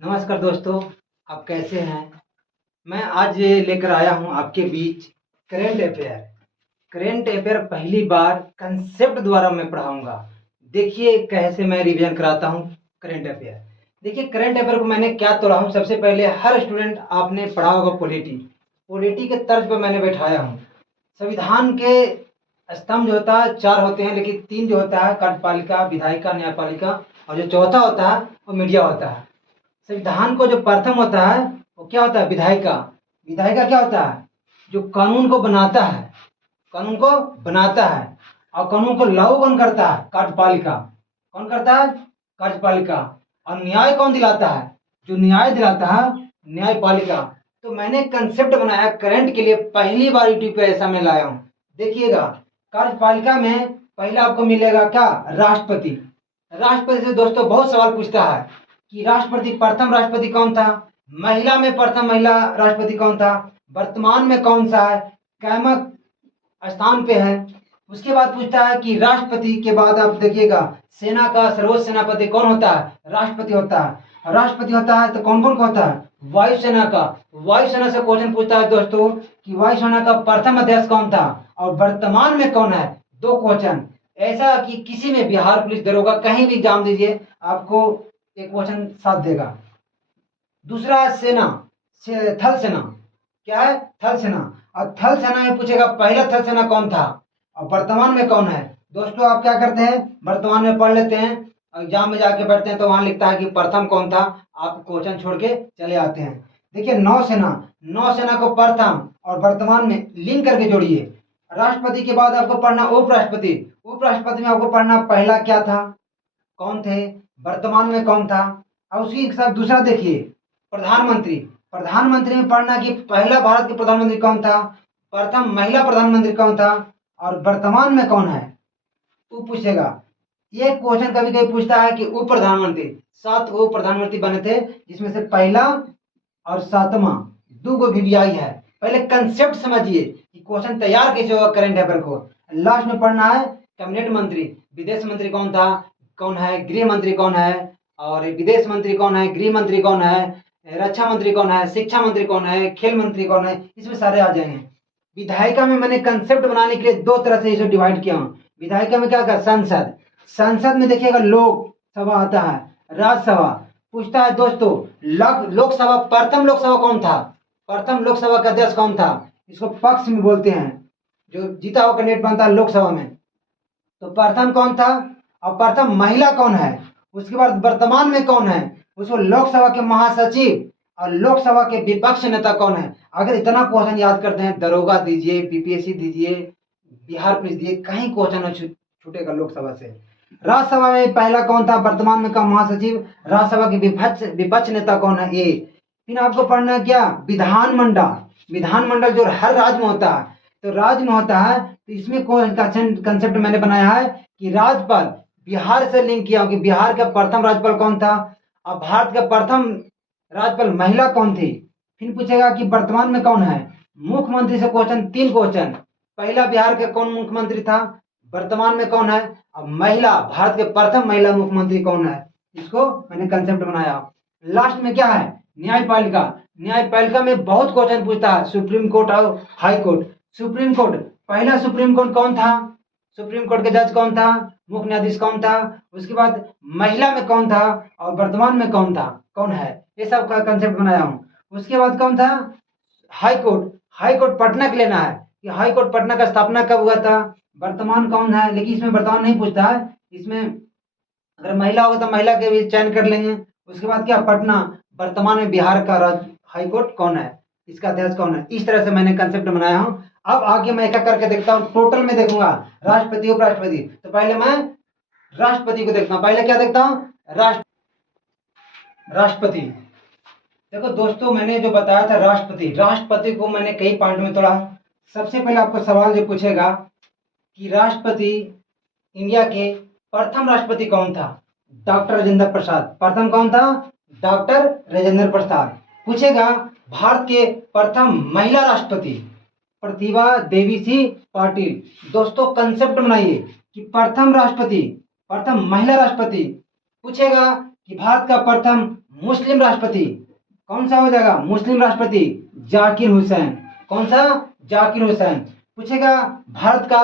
नमस्कार दोस्तों, आप कैसे हैं? मैं आज ये लेकर आया हूं आपके बीच करेंट अफेयर। करेंट अफेयर पहली बार कंसेप्ट द्वारा मैं पढ़ाऊंगा। देखिए कैसे मैं रिवीजन कराता हूं करेंट अफेयर। देखिए करेंट अफेयर को मैंने क्या तोड़ा हूं। सबसे पहले हर स्टूडेंट आपने पढ़ा होगा पॉलिटी। पॉलिटी के तर्ज पर मैंने बैठाया हूं। संविधान के स्तंभ जो होता है 4 होते हैं, लेकिन 3 जो होता है कार्यपालिका, विधायिका, न्यायपालिका, और जो चौथा होता है वो मीडिया होता है। संविधान को जो प्रथम होता है वो क्या होता है? विधायिका। विधायिका क्या होता है? जो कानून को बनाता है। कानून को बनाता है और कानून को लागू कौन करता है? कार्यपालिका। कौन करता है? कार्यपालिका। और न्याय कौन दिलाता है? जो न्याय दिलाता है, न्यायपालिका। तो मैंने कंसेप्ट बनाया करंट के लिए, पहली बार यूट्यूब पे ऐसा मैं लाया हूं। देखिएगा, कार्यपालिका में पहला आपको मिलेगा क्या? राष्ट्रपति। राष्ट्रपति से दोस्तों बहुत सवाल पूछता है कि राष्ट्रपति, प्रथम राष्ट्रपति कौन था? महिला में प्रथम महिला राष्ट्रपति कौन था? वर्तमान में कौन सा है? कैमक स्थान पे है। उसके बाद पूछता है कि राष्ट्रपति के बाद आप देखिएगा सेना का सर्वोच्च सेनापति कौन होता है? राष्ट्रपति होता है। राष्ट्रपति होता है तो कौन कौन होता है? वायुसेना का। वायुसेना से क्वेश्चन पूछता है दोस्तों कि वायुसेना का प्रथम अध्यक्ष कौन था और वर्तमान में कौन है? 2 क्वेश्चन। ऐसा कि किसी में बिहार पुलिस दरोगा कहीं भी एग्जाम दीजिए, आपको एक क्वेश्चन साथ देगा। दूसरा सेना, थल सेना। क्या है? थल सेना। और थल सेना में पूछेगा पहला थल सेना कौन था और वर्तमान में कौन है? दोस्तों आप क्या करते हैं? वर्तमान में पढ़ लेते हैं, एग्जाम में जाके बैठते हैं तो वहां लिखता है कि प्रथम कौन था, आप क्वेश्चन छोड़ के चले आते हैं। देखिए नौसेना। नौसेना को प्रथम और वर्तमान में लिंक करके जोड़िए। राष्ट्रपति के बाद आपको पढ़ना उपराष्ट्रपति। उपराष्ट्रपति में आपको पढ़ना पहला क्या था, कौन थे, वर्तमान में कौन था। और उसी के साथ दूसरा देखिए प्रधानमंत्री। प्रधानमंत्री में पढ़ना कि पहला भारत के प्रधानमंत्री कौन था, प्रथम महिला प्रधानमंत्री कौन था और वर्तमान में कौन है, वो पूछेगा। ये क्वेश्चन कभी कभी पूछता है कि उप प्रधानमंत्री, 7 उप प्रधानमंत्री बने थे, जिसमें से पहला और 7वां 2 को वीवीआई है। पहले कंसेप्ट समझिए कि क्वेश्चन तैयार कैसे होगा करंट अफेयर को। लास्ट में पढ़ना है कैबिनेट मंत्री। विदेश मंत्री कौन था, कौन है, गृह मंत्री कौन है, और विदेश मंत्री कौन है, गृह मंत्री कौन है, रक्षा मंत्री कौन है, शिक्षा मंत्री कौन है, खेल मंत्री कौन है, इसमें सारे आ जाएंगे। विधायिका में मैंने कंसेप्ट बनाने के लिए 2 तरह से इसे डिवाइड किया हूँ। विधायिका में क्या कर, संसद। संसद में देखिएगा लोकसभा आता है, राज्यसभा। पूछता है दोस्तों लोकसभा, प्रथम लोकसभा कौन था, प्रथम लोकसभा का अध्यक्ष कौन था, इसको पक्ष में बोलते हैं, जो जीता हुआ कैंडिडेट बनता है लोकसभा में। तो प्रथम कौन था और प्रथम महिला कौन है, उसके बाद वर्तमान में कौन है, उसको लोकसभा के महासचिव और लोकसभा के विपक्ष नेता कौन है। अगर इतना क्वेश्चन याद करते हैं, दरोगा दीजिए, बीपीएससी दीजिए, बिहार पुलिस दीजिए, कहीं क्वेश्चन छूटेगा लोकसभा से। राज्यसभा में पहला कौन था, वर्तमान में का महासचिव, राज्यसभा के विपक्ष नेता कौन है, ये। फिर आपको पढ़ना है क्या, विधानमंडल। विधानमंडल जो हर राज्य में होता है, तो राज्य में होता है, तो इसमें कौन का कंसेप्ट मैंने बनाया है कि राज्यपाल, बिहार से लिंक किया कि बिहार का प्रथम राज्यपाल कौन था और भारत का प्रथम राज्यपाल महिला कौन थी। फिर पूछेगा कि वर्तमान में कौन है। मुख्यमंत्री से क्वेश्चन, 3 क्वेश्चन। पहला बिहार के कौन मुख्यमंत्री था, वर्तमान में कौन है, और महिला, भारत के प्रथम महिला मुख्यमंत्री कौन है, इसको मैंने कंसेप्ट बनाया। लास्ट में क्या है, न्यायपालिका। न्यायपालिका में बहुत क्वेश्चन पूछता है, सुप्रीम कोर्ट और हाई कोर्ट। सुप्रीम कोर्ट, पहला सुप्रीम कोर्ट कौन था, सुप्रीम कोर्ट के जज कौन था, मुख्य न्यायाधीश कौन था, उसके बाद महिला में कौन था और वर्तमान में कौन था, कौन है, ये सब का कंसेप्ट बनाया हूँ। उसके बाद कौन था, high court. High court Patna के लेना है कि हाई कोर्ट पटना का स्थापना कब हुआ था, वर्तमान कौन है, लेकिन इसमें वर्तमान नहीं पूछता है। इसमें अगर महिला होगा तो महिला के भी चयन कर लेंगे। उसके बाद क्या, पटना, वर्तमान में बिहार का हाई कोर्ट कौन है, इसका अध्यक्ष कौन है। इस तरह से मैंने कंसेप्ट बनाया हूँ। अब आगे मैं एक करके देखता हूँ, टोटल में देखूंगा राष्ट्रपति उपराष्ट्रपति। तो पहले मैं राष्ट्रपति को देखता हूँ। पहले क्या देखता हूँ, राष्ट्रपति। देखो दोस्तों, मैंने जो बताया था राष्ट्रपति, राष्ट्रपति को मैंने कई पार्ट में तोड़ा। सबसे पहले आपको सवाल जो पूछेगा कि राष्ट्रपति, इंडिया के प्रथम राष्ट्रपति कौन था, डॉक्टर राजेंद्र प्रसाद। प्रथम कौन था, डॉक्टर राजेंद्र प्रसाद। पूछेगा भारत के प्रथम महिला राष्ट्रपति, प्रतिभा देवी सिंह पाटिल। दोस्तों कंसेप्ट बनाइए कि प्रथम राष्ट्रपति, प्रथम महिला राष्ट्रपति। पूछेगा कि भारत का प्रथम मुस्लिम राष्ट्रपति कौन सा हो जाएगा? मुस्लिम राष्ट्रपति जाकिर हुसैन। कौन सा? जाकिर हुसैन। पूछेगा भारत का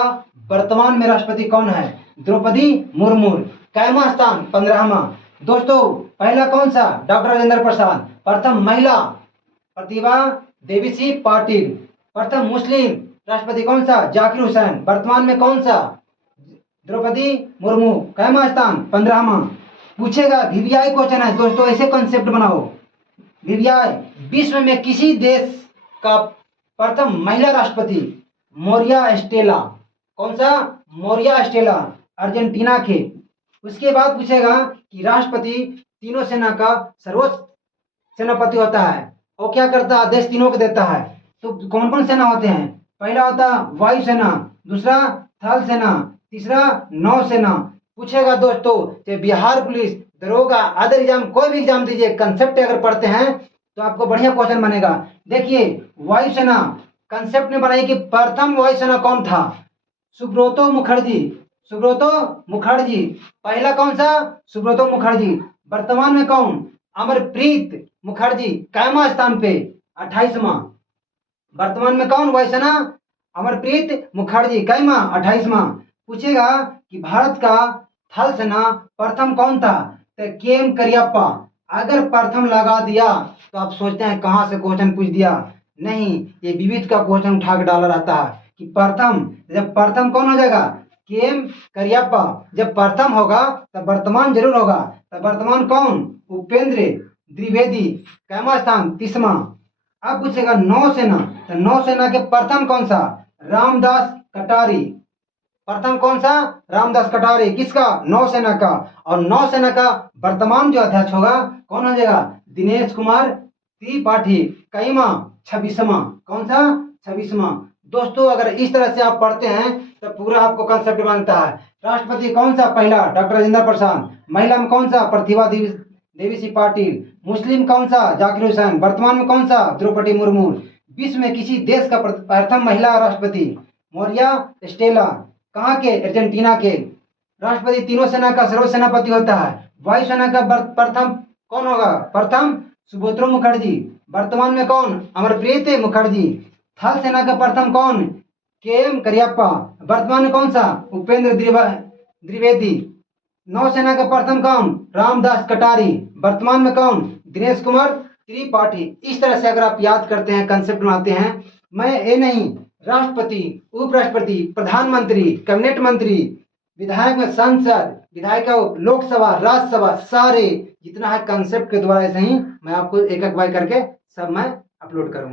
वर्तमान में राष्ट्रपति कौन है? द्रौपदी मुर्मू। कैमा स्थान? 15वां। दोस्तों पहला कौन सा? डॉक्टर राजेंद्र प्रसाद। प्रथम महिला प्रतिभा देवी सिंह पाटिल। प्रथम मुस्लिम राष्ट्रपति कौन सा? जाकिर हुसैन। वर्तमान में कौन सा? द्रौपदी मुर्मू। कैमा स्थान? 15वां। पूछेगा वीवीआई क्वेश्चन है दोस्तों, ऐसे कॉन्सेप्ट बनाओ। वीवीआई विश्व में किसी देश का प्रथम महिला राष्ट्रपति? मोरिया स्टेला। कौन सा? मोरिया स्टेला, अर्जेंटीना के। उसके बाद पूछेगा कि राष्ट्रपति तीनों सेना का सर्वोच्च सेनापति होता है और क्या करता है? आदेश तीनों को देता है। तो कौन कौन सेना होते हैं? पहला होता वायुसेना, दूसरा थल सेना, तीसरा नौसेना। पूछेगा दोस्तों कि बिहार पुलिस, दरोगा, अदर एग्जाम, कोई भी एग्जाम दीजिए, कंसेप्ट अगर पढ़ते हैं तो आपको बढ़िया क्वेश्चन बनेगा। देखिए वायुसेना कंसेप्ट ने बनाई कि प्रथम वायुसेना कौन था? सुब्रतो मुखर्जी। सुब्रतो मुखर्जी पहला कौन सा? सुब्रतो मुखर्जी। वर्तमान में कौन? अमरप्रीत मुखर्जी। कैमा स्थान पे? 28वां। वर्तमान में कौन वायुसेना? अमरप्रीत मुखर्जी। कैमा? 28वां। पूछेगा कि भारत का थल सेना प्रथम कौन था? तो केएम करियप्पा। अगर प्रथम लगा दिया तो आप सोचते हैं कहां से क्वेश्चन पूछ दिया। नहीं, ये विविध का क्वेश्चन उठा के डाला रहता है कि प्रथम, जब प्रथम कौन हो जाएगा? केएम करियप्पा। जब प्रथम होगा तब वर्तमान जरूर होगा। तब वर्तमान कौन? उपेंद्र द्विवेदी। कैमा स्थान? 30वां। अब पूछेगा नौसेना, तो नौसेना के प्रथम कौन सा? रामदास कटारी। प्रथम कौन सा? रामदास कटारी। किसका? नौसेना का। और नौसेना का वर्तमान जो अध्यक्ष होगा कौन हो जाएगा? दिनेश कुमार त्रिपाठी। कैमा? 26वां। कौन सा? 26वां। दोस्तों अगर इस तरह से आप पढ़ते हैं तो पूरा आपको कंसेप्ट बनता है। राष्ट्रपति कौन सा? पहला डॉक्टर राजेंद्र प्रसाद। महिला में कौन सा? प्रतिभा देवी सिंह पाटिल। मुस्लिम कौन सा? जाकिर हुसैन। वर्तमान में कौन सा? द्रौपदी मुर्मू। विश्व में किसी देश का प्रथम महिला राष्ट्रपति? मोरिया स्टेला। कहाँ के? अर्जेंटीना के। राष्ट्रपति तीनों सेना का सर्वोच्च सेनापति होता है। वायुसेना का प्रथम कौन होगा? प्रथम सुब्रतो मुखर्जी। वर्तमान में कौन? अमरप्रीत मुखर्जी। थल सेना का प्रथम कौन? केएम करियप्पा। वर्तमान में कौन सा? उपेंद्र द्विवेदी। नौसेना का प्रथम कौन? रामदास कटारी। वर्तमान में कौन? दिनेश कुमार त्रिपाठी। इस तरह से अगर आप याद करते हैं, कंसेप्ट बनाते हैं, मैं ये नहीं, राष्ट्रपति, उपराष्ट्रपति, प्रधानमंत्री, कैबिनेट मंत्री, विधायक में संसद, विधायक लोकसभा, राज्यसभा, सारे जितना है कंसेप्ट के द्वारा ऐसे ही मैं आपको एक एक बार करके सब मैं अपलोड करूंगा।